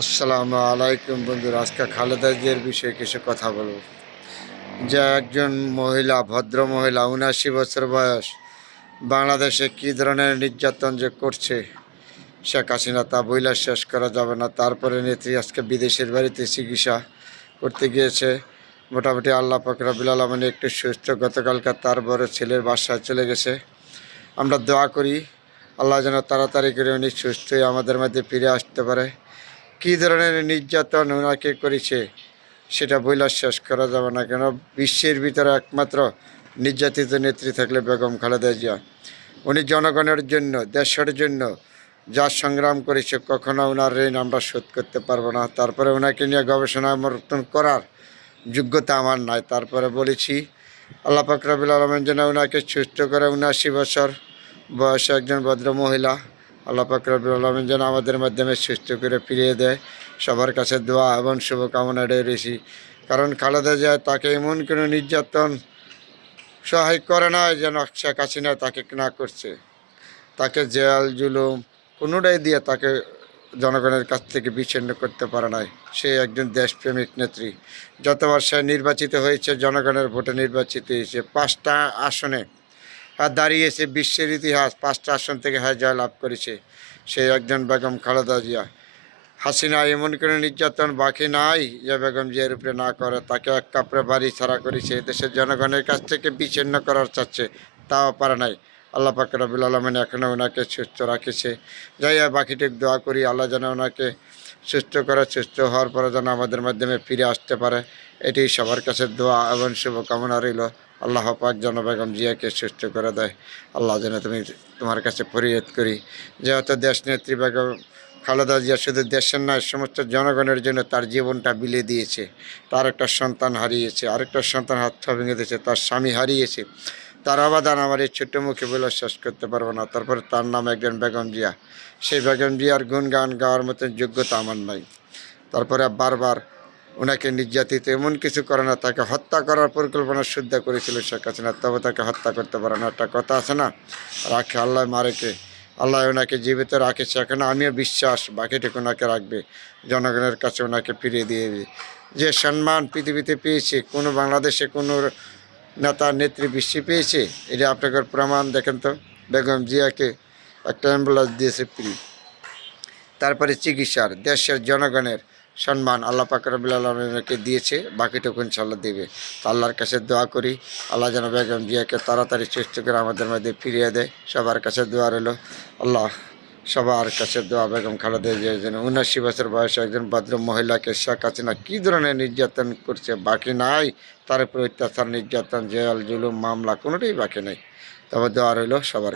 আসসালামু আলাইকুম বন্ধুরা, আজকে খালেদা জিয়ার বিষয়ে কিছু কথা বলব। যে একজন মহিলা, ভদ্র মহিলা, ৭৯ বছর বয়স, বাংলাদেশে কী ধরনের নির্যাতন যে করছে শেখ হাসিনা, তা বইলা শেষ করা যাবে না। তারপরে নেত্রী আজকে বিদেশের বাড়িতে চিকিৎসা করতে গিয়েছে। মোটামুটি আল্লাহ পাক রব্বুল আলামিন একটু সুস্থ। গতকালকে তার বড় ছেলের বাসায় চলে গেছে। আমরা দোয়া করি আল্লাহ যেন তাড়াতাড়ি করে উনি সুস্থ হয়ে আমাদের মধ্যে ফিরে আসতে পারে। কী ধরনের নির্যাতন ওনাকে করেছে সেটা বইলা শেষ করা যাবে না। কেন, বিশ্বের ভিতরে একমাত্র নির্যাতিত নেত্রী থাকলে বেগম খালেদা জিয়া। উনি জনগণের জন্য, দেশের জন্য যা সংগ্রাম করেছে, কখনো ওনার ঋণ আমরা শোধ করতে পারবো না। তারপরে ওনাকে নিয়ে গবেষণা সমর্থন করার যোগ্যতা আমার নাই। তারপরে বলেছি আল্লাহ পাক রব্বুল আলামিন যেন ওনাকে সুস্থ করে। ৭৯ বছর বয়সে একজন ভদ্র মহিলা, আল্লাহ পাক রব্বুল আলামিন যেন আমাদের মাধ্যমে সুস্থ করে ফিরিয়ে দেয়। সবার কাছে দোয়া এবং শুভকামনা রয়েছি। কারণ খালেদা জিয়া তাকে এমন কোনো নির্যাতন সহায় করে না যেন শেখ হাসিনা তাকে না করছে। তাকে জেল জুলুম কোনোটাই দিয়ে তাকে জনগণের কাছ থেকে বিচ্ছিন্ন করতে পারে নাই। সে একজন দেশপ্রেমিক নেত্রী। যতবার সে নির্বাচিত হয়েছে, জনগণের ভোটে নির্বাচিত হয়েছে, 5টা আসনে আর দাঁড়িয়েছে। বিশ্বের ইতিহাস 5টা আসন থেকে জয়লাভ করেছে সে একজন বেগম খালেদা জিয়া। হাসিনা এমন কোনো নির্যাতন বাকি নাই যে বেগম জিয়ার উপরে না করে। তাকে এক কাপড়ে বাড়ি ছাড়া করেছে, দেশের জনগণের কাছ থেকে বিচ্ছিন্ন করার চাচ্ছে, তাও পারে নাই। আল্লাহ পাক রব্বুল আলামিন এখনও ওনাকে সুস্থ রাখেছে। যাই আর বাকিটুক দোয়া করি আল্লাহ যেন ওনাকে সুস্থ করে, সুস্থ হওয়ার পরে যেন আমাদের মাধ্যমে ফিরে আসতে পারে। এটি সবার কাছে দোয়া এবং শুভকামনা রইল। আল্লাহ পাক যেন বেগম জিয়াকে সুস্থ করে দেয়। আল্লাহ যেন তোমার কাছে ফরিয়াদ করি। যেহেতু দেশ নেত্রী বেগম খালেদা জিয়া শুধু দেশের নয়, সমস্ত জনগণের জন্য তার জীবনটা বিলিয়ে দিয়েছে। তার একটা সন্তান হারিয়েছে, আরেকটা সন্তান হাত পা ভেঙে দিয়েছে, তার স্বামী হারিয়েছে। তার অবদান আমার এই ছোট্ট মুখে বলে শেষ করতে পারবো না। তারপরে তার নাম একজন বেগম জিয়া। সেই বেগম জিয়ার গুণগান গাওয়ার মতন যোগ্যতা আমার নাই। তারপরে বারবার ওনাকে নির্যাতিত এমন কিছু করে না, তাকে হত্যা করার পরিকল্পনা শুদ্ধ করেছিল শেখ হাসিনা, তবে তাকে হত্যা করতে পারে না। একটা কথা আছে না, রাখে আল্লাহ মারেকে। আল্লাহ ওনাকে জীবিত রাখেছে, এখন আমিও বিশ্বাস বাকিটুকু ওনাকে রাখবে, জনগণের কাছে ওনাকে ফিরিয়ে দিয়ে দেবে। যে সম্মান পৃথিবীতে পেয়েছে, কোনো বাংলাদেশে কোনো নেতা নেত্রী বিশ্বে পেয়েছে? এটা আপনাকে প্রমাণ দেখেন তো। বেগম জিয়াকে একটা অ্যাম্বুলেন্স দিয়েছে ফ্রি। তারপরে চিকিৎসার, দেশের জনগণের সম্মান আল্লাহ পাক রব্বুল আলামিনকে দিয়েছে, বাকিটুকু ইনশাআল্লাহ দেবে। তো আল্লাহর কাছে দোয়া করি আল্লাহ যেন বেগম জিয়াকে তাড়াতাড়ি সুস্থ করে আমাদের মধ্যে ফিরিয়ে দেয়। সবার কাছে দোয়া রইল। আল্লাহ সবার কাছে দোয়া, বেগম খালেদা জিয়ার জন্য। ৭৯ বছর বয়সে একজন ভদ্র মহিলাকে শেখ হাসিনা কী ধরনের নির্যাতন করছে বাকি নাই। তার উপর অত্যাচার, নির্যাতন, জেল জুলুম, মামলা কোনোটাই বাকি নেই। তবে দোয়া রইল সবার।